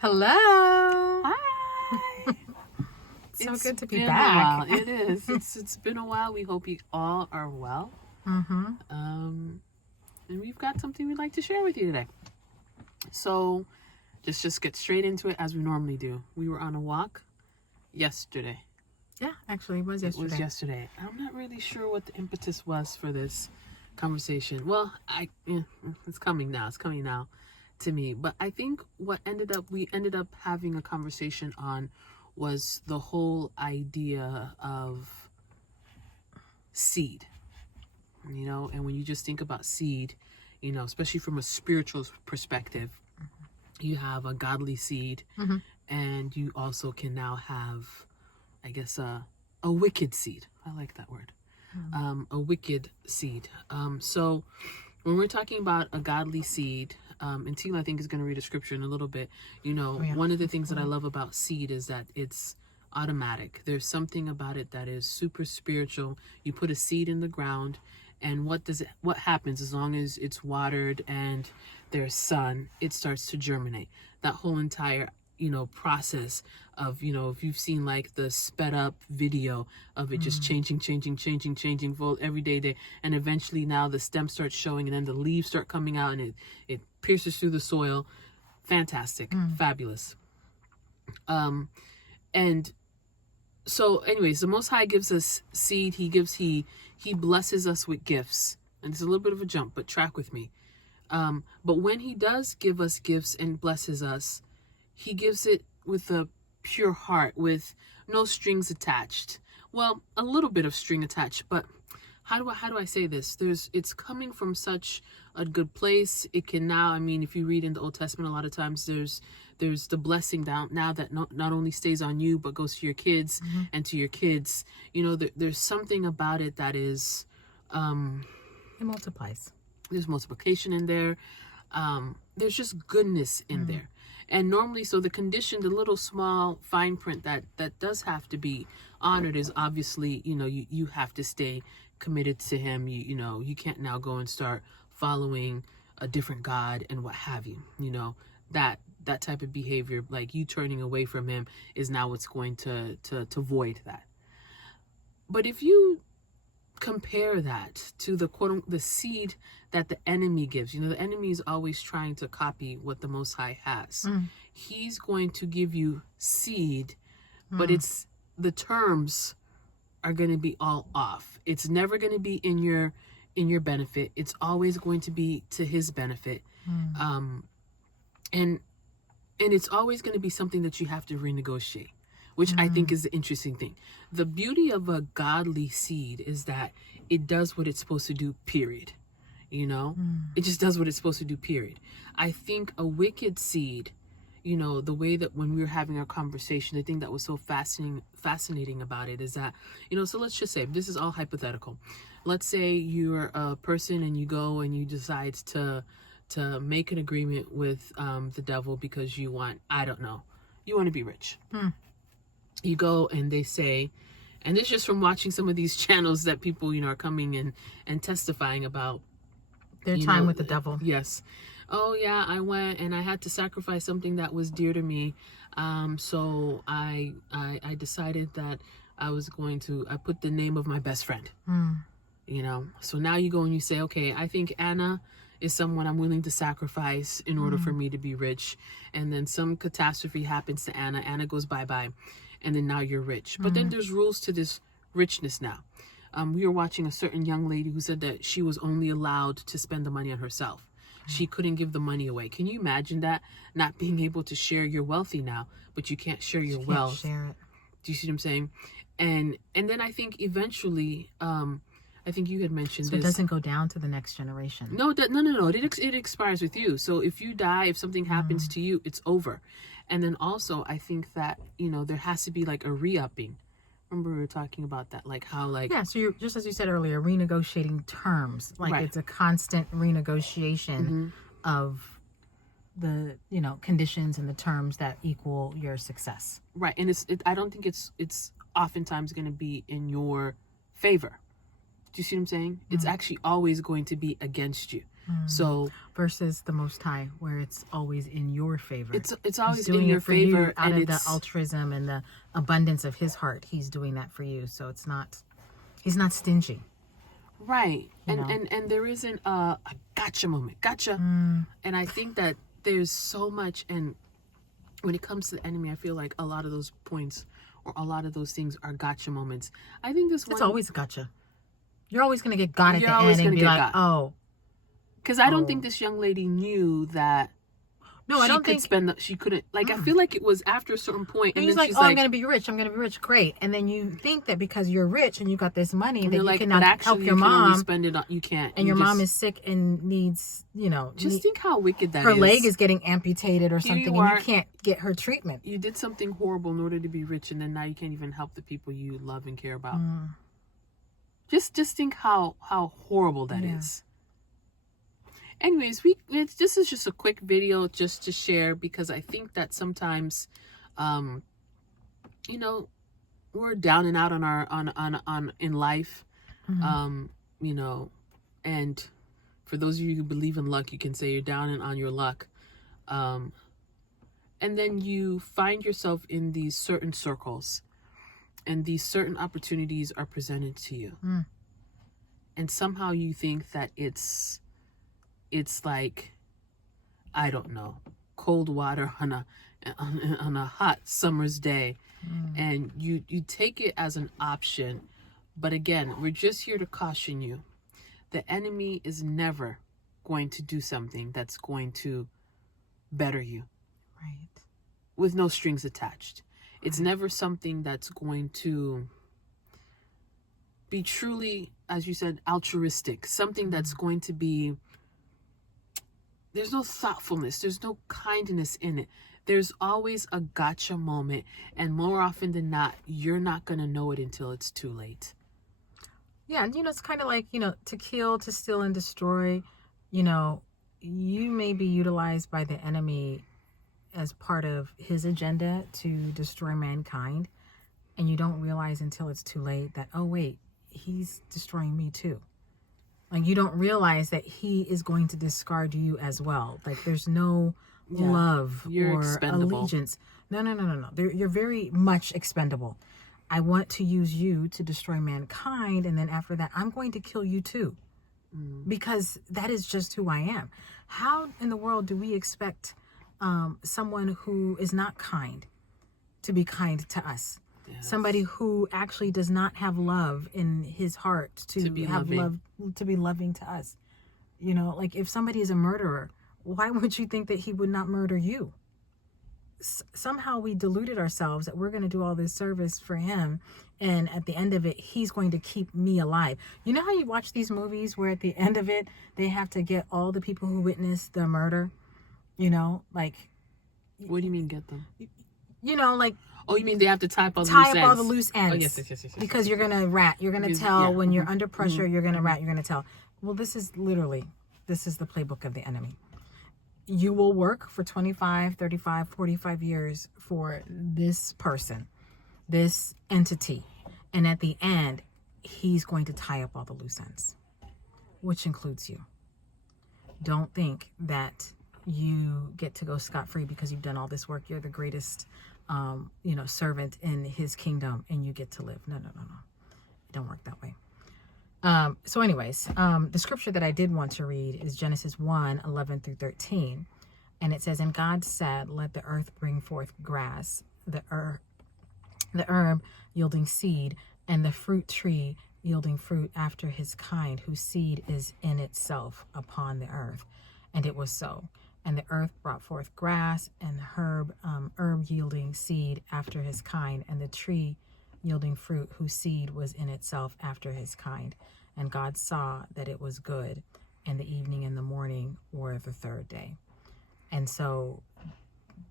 Hello. Hi. It's good to be back. It is. It's been a while. We hope you all are well. And we've got something we'd like to share with you today. So, just get straight into it as we normally do. We were on a walk yesterday. Yeah, actually, it was yesterday. It was yesterday. I'm not really sure what the impetus was for this conversation. Well, it's coming now. It's coming now to me. But I think we ended up having a conversation on was the whole idea of seed. You know, and when you just think about seed, you know, especially from a spiritual perspective, you have a godly seed, and you also can now have, I guess, a wicked seed. I like that word. A wicked seed. So when we're talking about a godly seed, and Tina, I think, is going to read a scripture in a little bit. You know, one of the things that I love about seed is that it's automatic. There's something about it that is super spiritual. You put a seed in the ground, and what happens as long as it's watered and there's sun, it starts to germinate. That whole entire, process of, if you've seen like the sped up video of it just changing for every day, and eventually now the stem starts showing, and then the leaves start coming out, and it pierces through the soil. Fantastic. Fabulous. And so anyways, the Most High gives us seed. He blesses us with gifts, and it's a little bit of a jump, but track with me. But when he does give us gifts and blesses us, he gives it with a pure heart, with no strings attached. Well, a little bit of string attached, but how do I say this? It's coming from such a good place. It can now, if you read in the Old Testament, a lot of times there's the blessing down now that not only stays on you, but goes to your kids and to your kids. There's something about it that is, it multiplies. There's multiplication in there. There's just goodness in there. And normally, so the condition, the little small fine print that does have to be honored is obviously, you have to stay committed to him. You can't now go and start following a different God and what have you. That type of behavior, like you turning away from him, is now what's going to void that. But if you compare that to the seed that the enemy gives, the enemy is always trying to copy what the Most High has. He's going to give you seed, but it's the terms are going to be all off. It's never going to be in your benefit. It's always going to be to his benefit. And it's always going to be something that you have to renegotiate, which I think is the interesting thing. The beauty of a godly seed is that it does what it's supposed to do, period. It just does what it's supposed to do, period. I think a wicked seed, the way that when we were having our conversation, the thing that was so fascinating about it is that, so let's just say, this is all hypothetical. Let's say you're a person and you go and you decide to make an agreement with the devil because you want, you want to be rich. You go and they say, and this is just from watching some of these channels that people, are coming and testifying about their time with the devil. Yes. Oh yeah, I went and I had to sacrifice something that was dear to me. So I decided that I put the name of my best friend. So now you go and you say, okay, I think Anna is someone I'm willing to sacrifice in order for me to be rich. And then some catastrophe happens to Anna. Anna goes bye-bye. And then now you're rich. But then there's rules to this richness now. We were watching a certain young lady who said that she was only allowed to spend the money on herself. She couldn't give the money away. Can you imagine that? Not being able to share. You're wealthy now, but you can't share your wealth. Share it. Do you see what I'm saying? And then I think eventually, I think you had mentioned so this. It doesn't go down to the next generation. No. It expires with you. So if you die, if something happens to you, it's over. And then also, I think that, there has to be like a re-upping. Remember we were talking about that, like how Yeah, so you're, just as you said earlier, renegotiating terms. Like It's a constant renegotiation of the, conditions and the terms that equal your success. Right. And I don't think it's oftentimes going to be in your favor. Do you see what I'm saying? It's actually always going to be against you. So versus the Most High, where it's always in your favor. it's always He's doing in your it for you favor, out and of the it's altruism and the abundance of his heart. He's doing that for you. So he's not stingy. right. You And, know? and there isn't a gotcha moment. Gotcha. And I think that there's so much, and when it comes to the enemy, I feel like a lot of those points or a lot of those things are gotcha moments. I think this one, It's always a gotcha. You're always going to get got at You're the always end and gonna be get like, got. oh. because I don't think this young lady knew that No, she I don't could think. spend she couldn't, like, I feel like it was after a certain point, and He's then like, she's oh, I'm like, going to be rich. I'm going to be rich. Great. And then you think that because you're rich and you got this money that you're you like, can but now actually help you your can only mom. spend it on, you can't. And You your just, mom is sick and needs, just think how wicked that her is. leg is getting amputated or Here something, you and are. you can't get her treatment. You did something horrible in order to be rich, and then now you can't even help the people you love and care about. Just think how horrible that is. Anyways, this is just a quick video just to share, because I think that sometimes, we're down and out on our on in life, and for those of you who believe in luck, you can say you're down and on your luck, and then you find yourself in these certain circles, and these certain opportunities are presented to you, and somehow you think that it's like, I don't know, cold water on a hot summer's day, and you take it as an option. But again, we're just here to caution you. The enemy is never going to do something that's going to better you, Right. with no strings attached. It's never something that's going to be truly, as you said, altruistic, something that's going to be, there's no thoughtfulness, there's no kindness in it. There's always a gotcha moment, and more often than not, you're not going to know it until it's too late. Yeah, and it's kind of like, to kill, to steal, and destroy, you may be utilized by the enemy as part of his agenda to destroy mankind, and you don't realize until it's too late that, oh wait, he's destroying me too. Like, you don't realize that he is going to discard you as well. Like, there's no love or allegiance. No. You're very much expendable. I want to use you to destroy mankind, and then after that, I'm going to kill you too. Because that is just who I am. How in the world do we expect someone who is not kind to be kind to us? Yes. Somebody who actually does not have love in his heart to be have loving. Love, to be loving to us. Like, if somebody is a murderer, why would you think that he would not murder you? Somehow we deluded ourselves that we're going to do all this service for him, and at the end of it, he's going to keep me alive. You know how you watch these movies where at the end of it, they have to get all the people who witnessed the murder? Like, what do you mean get them? Like, oh, you mean they have to tie up all the loose ends? Oh, yes. Because you're going to rat. You're going to tell when you're under pressure, you're going to rat, you're going to tell. Well, this is the playbook of the enemy. You will work for 25, 35, 45 years for this person, this entity. And at the end, he's going to tie up all the loose ends, which includes you. Don't think that you get to go scot-free because you've done all this work. You're the greatest, servant in his kingdom, and you get to live. No. It don't work that way. So anyways, the scripture that I did want to read is Genesis 1:11 through 13. And it says, and God said, let the earth bring forth grass, the herb yielding seed, and the fruit tree yielding fruit after his kind, whose seed is in itself upon the earth. And it was so. And the earth brought forth grass, and the herb yielding seed after his kind, and the tree yielding fruit, whose seed was in itself after his kind. And God saw that it was good, and the evening and the morning were the third day. And so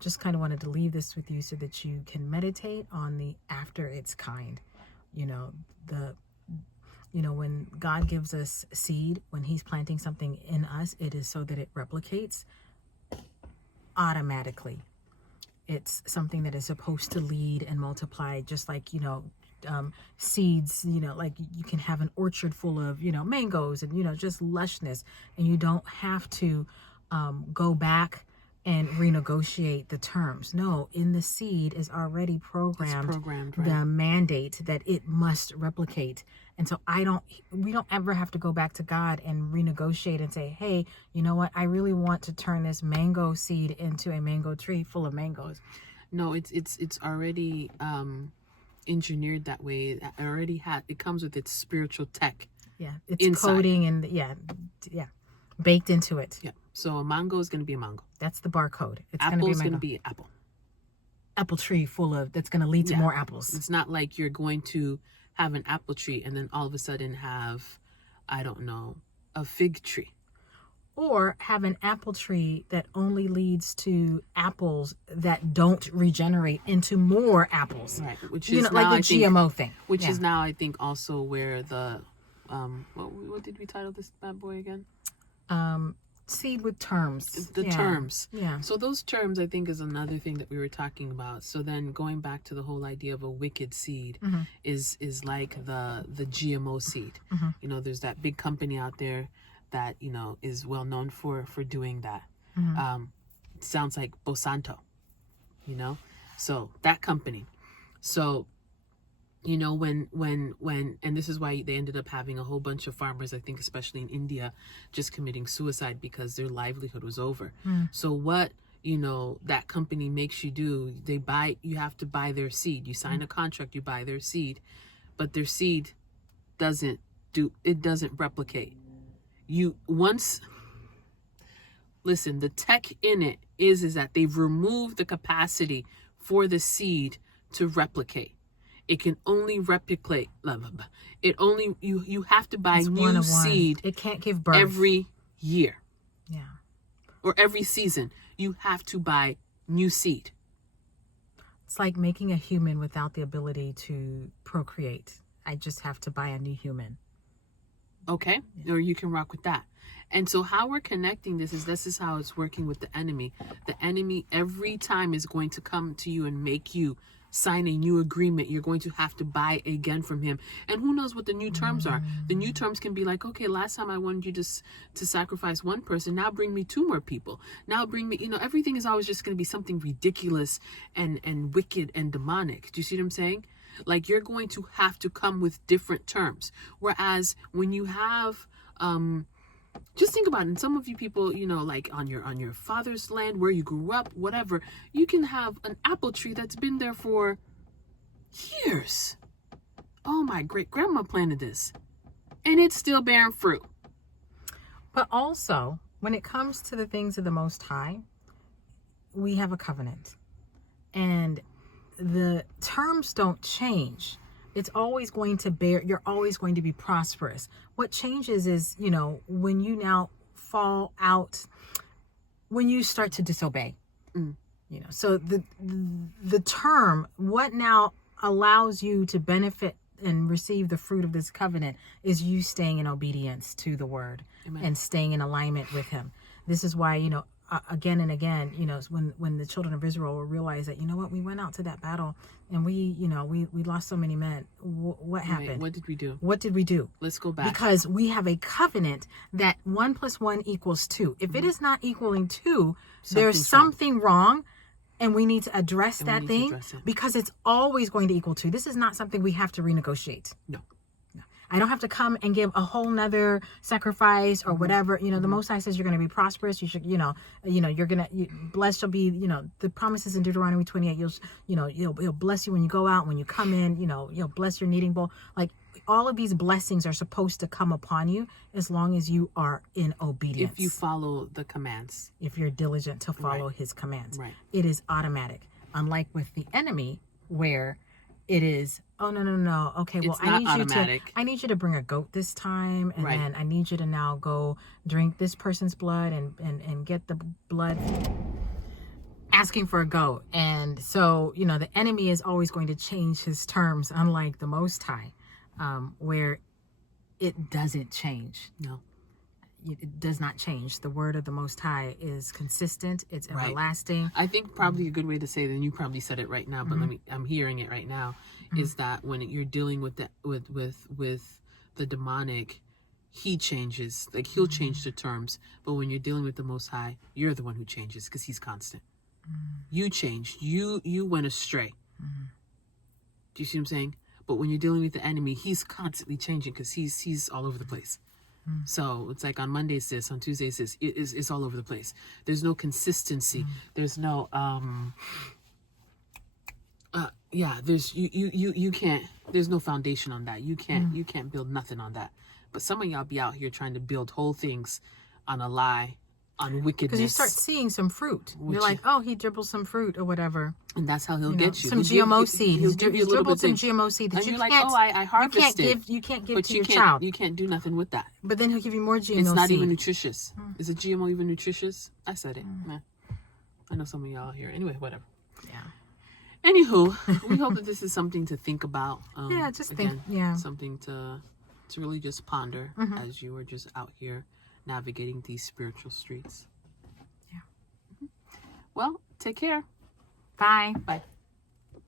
just kind of wanted to leave this with you so that you can meditate on the after its kind. When God gives us seed, when he's planting something in us, it is so that it replicates automatically. It's something that is supposed to lead and multiply, just like, seeds, like you can have an orchard full of, mangoes and, just lushness, and you don't have to go back and renegotiate the terms. No, in the seed is already programmed right. the mandate that it must replicate. And so we don't ever have to go back to God and renegotiate and say, hey, you know what? I really want to turn this mango seed into a mango tree full of mangoes. No, it's already engineered that way. It comes with its spiritual tech. Yeah, it's inside. Coding and baked into it. Yeah. So a mango is going to be a mango. That's the barcode. It's Apple is going to be apple. Apple tree full of that's going to lead to more apples. It's not like you're going to have an apple tree and then all of a sudden have, I don't know, a fig tree. Or have an apple tree that only leads to apples that don't regenerate into more apples. Right, which is like the GMO thing. Which is now, I think, also where the what did we title this bad boy again? Seed with terms. Terms. Yeah. So those terms, I think, is another thing that we were talking about. So then going back to the whole idea of a wicked seed is like the GMO seed. There's that big company out there that is well known for doing that. It sounds like Bosanto, so that company. So when and this is why they ended up having a whole bunch of farmers, I think especially in India, just committing suicide because their livelihood was over. So what that company makes you do, you have to buy their seed. You sign a contract, you buy their seed, but their seed doesn't replicate. Listen, the tech in it is that they've removed the capacity for the seed to replicate. It can only replicate. You have to buy new seed. It can't give birth every year. Yeah. Or every season. You have to buy new seed. It's like making a human without the ability to procreate. I just have to buy a new human. Okay, or you can rock with that. And so how we're connecting this is how it's working with the enemy. The enemy every time is going to come to you and make you sign a new agreement. You're going to have to buy again from him. And who knows what the new terms are. The new terms can be like, okay, last time I wanted you to sacrifice one person. Now bring me 2 more people. Now bring me, everything is always just going to be something ridiculous and wicked and demonic. Do you see what I'm saying? Like you're going to have to come with different terms. Whereas when you have, just think about it. And some of you people, like on your father's land where you grew up, whatever, you can have an apple tree that's been there for years. Oh, my great grandma planted this and it's still bearing fruit. But also when it comes to the things of the Most High, we have a covenant and the terms don't change. It's always going to you're always going to be prosperous. What changes is, when you now fall out, when you start to disobey, so the term, what now allows you to benefit and receive the fruit of this covenant is you staying in obedience to the word. Amen. And staying in alignment with him. This is why, again and again, when the children of Israel realized that, we went out to that battle and we lost so many men. What happened? What did we do? What did we do? Let's go back. Because we have a covenant that 1 + 1 = 2. If it is not equaling 2, there's something wrong. And we need to address that thing because it's always going to equal 2. This is not something we have to renegotiate. No. I don't have to come and give a whole nother sacrifice or whatever. The Most High says you're going to be prosperous. You should, you're going to, blessed shall be, the promises in Deuteronomy 28, he'll bless you when you go out, when you come in, he'll bless your kneading bowl. Like all of these blessings are supposed to come upon you as long as you are in obedience. If you follow the commands. If you're diligent to follow his commands. Right. It is automatic. Unlike with the enemy where it is, oh, no. Okay, well, I need you to bring a goat this time. And then I need you to now go drink this person's blood and get the blood, asking for a goat. And so, the enemy is always going to change his terms, unlike the Most High, where it doesn't change. No. It does not change. The word of the Most High is consistent. It's everlasting. I think probably a good way to say it, and you probably said it right now, but I'm hearing it right now, is that when you're dealing with the demonic, he changes. Like, he'll change the terms. But when you're dealing with the Most High, you're the one who changes because he's constant. You changed. You went astray. Do you see what I'm saying? But when you're dealing with the enemy, he's constantly changing because he's all over the place. So it's like on Mondays this, on Tuesdays this, it's all over the place. There's no consistency. There's no there's you can't, there's no foundation on that. You can't build nothing on that. But some of y'all be out here trying to build whole things on a lie, on wickedness. Because you start seeing some fruit. You're like, oh, he dribbled some fruit or whatever. And that's how he'll get you. Some GMO seed. He's dribbled some GMO seed that and you you're can't. like, oh, I harvested. You can't give but to your child. You can't do nothing with that. But then he'll give you more GMO seed. It's not even nutritious. Is a GMO even nutritious? I said it. Nah. I know some of y'all here. Anyway, whatever. Yeah. Anywho, we hope that this is something to think about. Something to really just ponder as you are just out here navigating these spiritual streets. Yeah. Well, take care. Bye. Bye.